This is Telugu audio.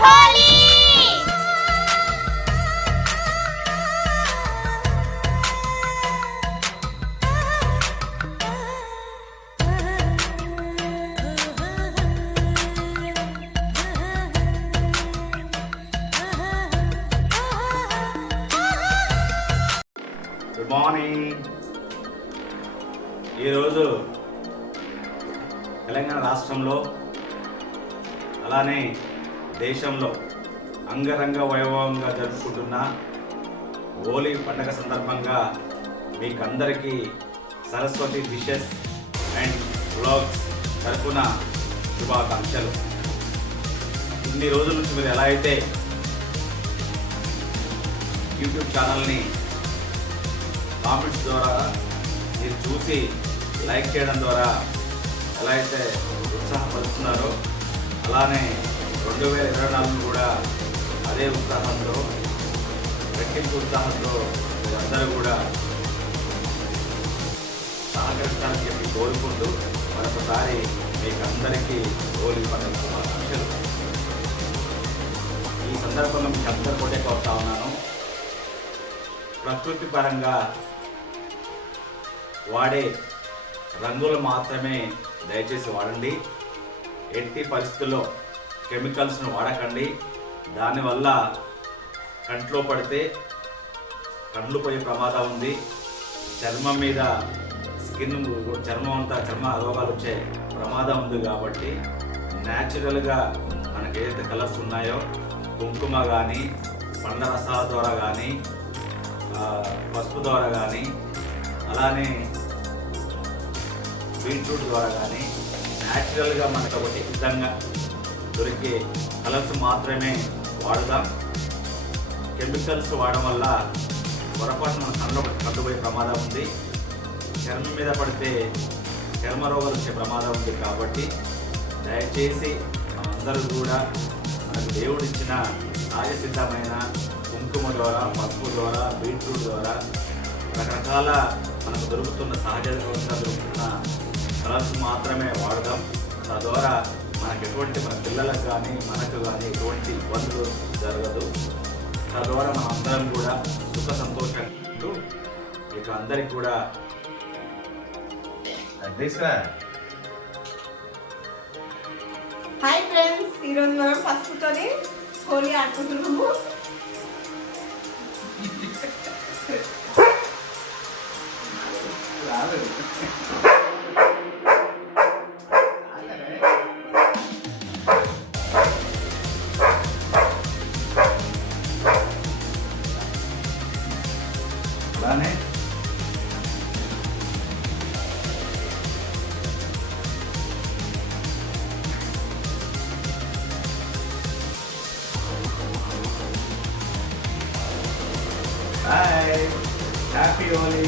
హోలీ! గుడ్ మార్నింగ్ ఈరోజు తెలంగాణ రాష్ట్రంలో అలానే దేశంలో అంగరంగ వైభవంగా జరుపుకుంటున్న హోలీ పండగ సందర్భంగా మీకందరికీ సరస్వతి డిషెస్ అండ్ బ్లాగ్స్ తరపున శుభాకాంక్షలు. ఇన్ని రోజుల నుంచి మీరు ఎలా అయితే యూట్యూబ్ ఛానల్ని కామెంట్స్ ద్వారా మీరు చూసి లైక్ చేయడం ద్వారా ఎలా అయితే ఉత్సాహపరుస్తున్నారో అలానే రెండు వేల ఇరవై నాలుగు కూడా అదే ఉత్సాహంతో రెట్టింపు ఉత్సాహంతో మీరందరూ కూడా సహకరించడానికి చెప్పి కోరుకుంటూ మరొకసారి మీకు అందరికీ హోలీ పండుగ శుభాకాంక్షలు. ఈ సందర్భంలో మీకు అందరూ కూడా కోరుతా ఉన్నాను. ప్రకృతి పరంగా వాడే రంగులు మాత్రమే దయచేసి వాడండి. ఎట్టి పరిస్థితుల్లో కెమికల్స్ను వాడకండి. దానివల్ల కంట్లో పడితే కండ్లు పోయే ప్రమాదం ఉంది. చర్మం మీద స్కిన్ చర్మం అంతా చర్మ రోగాలు వచ్చే ప్రమాదం ఉంది కాబట్టి న్యాచురల్గా మనకి ఏదైతే కలర్స్ ఉన్నాయో కుంకుమ కానీ పండ్ల రసాల ద్వారా కానీ పసుపు ద్వారా కానీ అలానే బీట్రూట్ ద్వారా కానీ న్యాచురల్గా మనకు ఒకటి విధంగా దొరికే కలర్స్ మాత్రమే వాడదాం. కెమికల్స్ వాడడం వల్ల పొరపాటు మన కళ్ళు కండుపోయే ప్రమాదం ఉంది. చర్మం మీద పడితే చర్మ రోగాలు వచ్చే ప్రమాదం ఉంది కాబట్టి దయచేసి అందరూ కూడా మనకు దేవుడిచ్చిన సహజసిద్ధమైన కుంకుమ ద్వారా పసుపు ద్వారా బీట్రూట్ ద్వారా రకరకాల మనకు దొరుకుతున్న సహజంగా దొరుకుతున్న కలర్స్ మాత్రమే వాడదాం. తద్వారా మనకు ఎటువంటి మన పిల్లలకు కానీ మనకు కానీ ఎటువంటి ఇబ్బందులు జరగదు. తద్వారా మనం అందరం కూడా సుఖ సంతోషంగా మీకు అందరికి కూడా తీసుకురా హాయ్ ఫ్రెండ్స్ ఈరోజు మనం పసుపుతోని హోలీ ఆడుకుంటున్నాము. Hi happy Holi